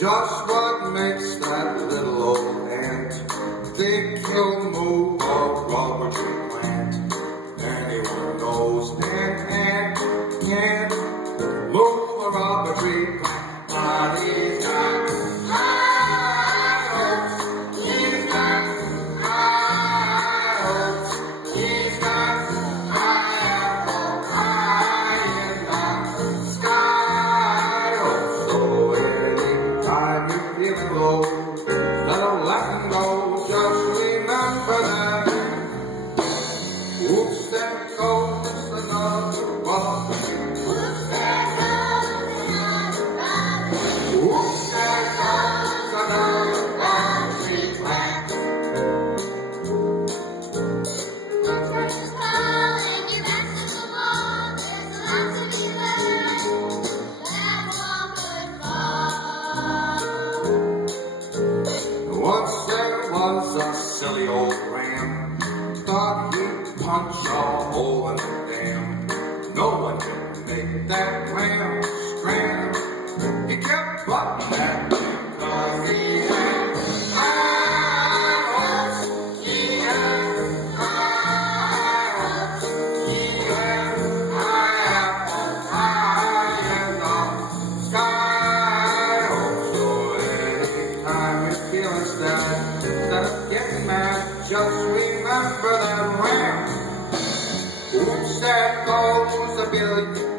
Just what makes that little old ant think he'll move a rubber tree plant? Anyone knows an ant can't move a rubber tree plant. But he's got high hopes. He's got high hopes. He's got high in the sky. So anytime you're feeling low, don't let him go. Just remember that. Oops, there goes another robber. Oops, there goes another robber. Oops, there goes another robber tree plant. Don't touch the ball and your back to the wall. There's a lot to be learned. That one could fall. Once there was a silly old ram, thought he'd punch a hole in the dam. No one could make that ram scram. He kept butting that because he had high hopes. He had high hopes. He had high in the sky. So anytime you're feeling sad, instead of getting mad, just remember that ram. Oops, there goes a billion.